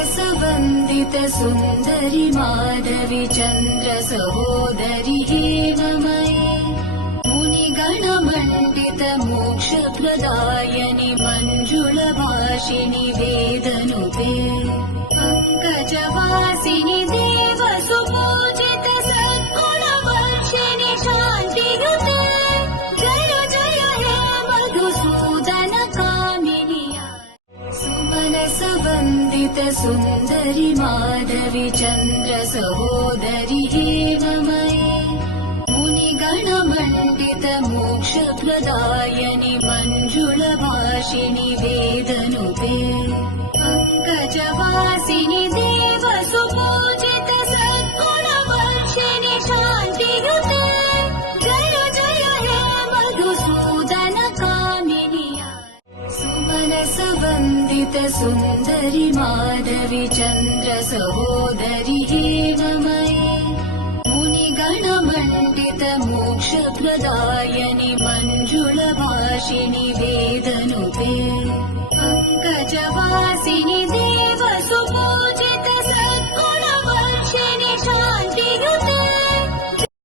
सुमनसवन्दित सुन्दरि माधवि चन्द्र सहोदरि हेममयि मुनिगणमण्डित मोक्षप्रदायनि मञ्जुलभाषिणि वेदनुते पङ्कजवासिनि देव सुपूजित सद्गुणवर्षिणि शान्तियुते जय जय हे मधुसूदन कामिनि सुमनसवन्दित सुन्दरि माधवि चन्द्र सहोदरि हेममयि मुनिगणमण्डित मोक्षप्रदायनि मञ्जुलभाषिणि वेदनुते पङ्कजवासिनि देव सुपूजित सद्गुणवर्षिणि शान्तियुते जय जय हे मधुसूदन कामिनि सुमनसवन्दित सुन्दरि माधवि चन्द्र सहोदरि हेममयि मुनिगणमण्डित मोक्षप्रदायनि मञ्जुलभाषिणि वेदनुते पङ्कजवासिनि